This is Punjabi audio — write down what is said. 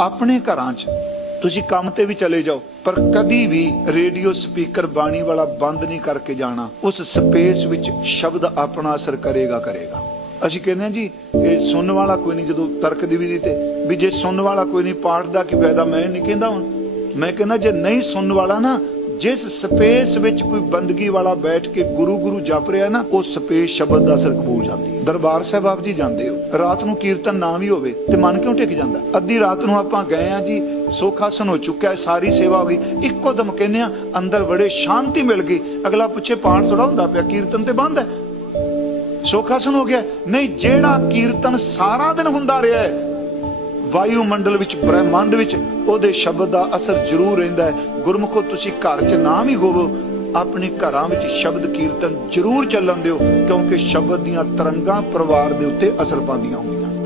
ਆਪਣੇ ਘਰਾਂ 'ਚ ਤੁਸੀਂ ਕੰਮ ਤੇ ਵੀ ਚਲੇ ਜਾਓ, ਪਰ ਕਦੀ ਵੀ ਰੇਡੀਓ ਸਪੀਕਰ ਬਾਣੀ ਵਾਲਾ ਬੰਦ ਨਹੀਂ ਕਰਕੇ ਜਾਣਾ। ਉਸ ਸਪੇਸ ਵਿੱਚ ਸ਼ਬਦ ਆਪਣਾ ਅਸਰ ਕਰੇਗਾ ਕਰੇਗਾ। ਅਸੀਂ ਕਹਿੰਦੇ ਹਾਂ ਜੀ, ਇਹ ਸੁਣਨ ਵਾਲਾ ਕੋਈ ਨਹੀਂ, ਜਦੋਂ ਤਰਕ ਦੀ ਵਿਧੀ ਤੇ, ਵੀ ਜੇ ਸੁਣਨ ਵਾਲਾ ਕੋਈ ਨਹੀਂ, ਪਾਠ ਦਾ ਕੀ ਫਾਇਦਾ? ਮੈਂ ਨਹੀਂ ਕਹਿੰਦਾ ਹੁਣ। ਮੈਂ ਕਹਿੰਦਾ ਜੇ ਨਹੀਂ ਸੁਣਨ ਵਾਲਾ ਨਾ, ਜਿਸ ਸਪੇਸ ਵਿੱਚ ਕੋਈ ਬੰਦਗੀ ਵਾਲਾ ਬੈਠ ਕੇ ਗੁਰੂ ਗੁਰੂ ਜਪ ਰਿਹਾ ਨਾ, ਉਹ ਸਪੇਸ ਸ਼ਬਦ ਦਾ ਅਸਰ ਕਬੂਲ ਜਾਂਦੀ ਹੈ। ਦਰਬਾਰ ਸਾਹਿਬ ਆਪ ਜੀ ਜਾਂਦੇ ਹੋ। ਰਾਤ ਨੂੰ ਕੀਰਤਨ ਨਾ ਵੀ ਹੋਵੇ ਤੇ ਮਨ ਕਿਉਂ ਟਿਕ ਜਾਂਦਾ? ਅੱਧੀ ਰਾਤ ਨੂੰ ਆਪਾਂ ਗਏ ਆ ਜੀ, ਸੋਖਾਸਨ ਹੋ ਚੁੱਕਿਆ, ਸਾਰੀ ਸੇਵਾ ਹੋ ਗਈ। ਇੱਕੋ ਦਮ ਕਹਿੰਦੇ ਆ ਅੰਦਰ ਬੜੇ ਸ਼ਾਂਤੀ ਮਿਲ ਗਈ। ਅਗਲਾ ਪੁੱਛੇ, ਪਾਠ ਥੋੜਾ ਹੁੰਦਾ ਪਿਆ, ਕੀਰਤਨ ਤੇ ਬੰਦ ਹੈ। ਸੋਖਾਸਨ ਹੋ ਗਿਆ। ਨਹੀਂ, ਜਿਹੜਾ ਕੀਰਤਨ ਸਾਰਾ ਦਿਨ ਹੁੰਦਾ ਰਿਹਾ ਹੈ ਵਾਯੂ ਮੰਡਲ ਵਿੱਚ, ਬ੍ਰਹਿਮੰਡ ਵਿੱਚ, ਉਹਦੇ ਸ਼ਬਦ ਦਾ ਅਸਰ ਜ਼ਰੂਰ ਰਹਿੰਦਾ ਹੈ। ਗੁਰਮੁਖੋ, ਤੁਸੀਂ ਘਰ 'ਚ ਨਾ ਵੀ ਹੋਵੋ, ਆਪਣੇ ਘਰਾਂ ਵਿੱਚ ਸ਼ਬਦ ਕੀਰਤਨ ਜ਼ਰੂਰ ਚੱਲਣ ਦਿਓ, ਕਿਉਂਕਿ ਸ਼ਬਦ ਦੀਆਂ ਤਰੰਗਾਂ ਪਰਿਵਾਰ ਦੇ ਉੱਤੇ ਅਸਰ ਪਾਉਂਦੀਆਂ ਹੁੰਦੀਆਂ।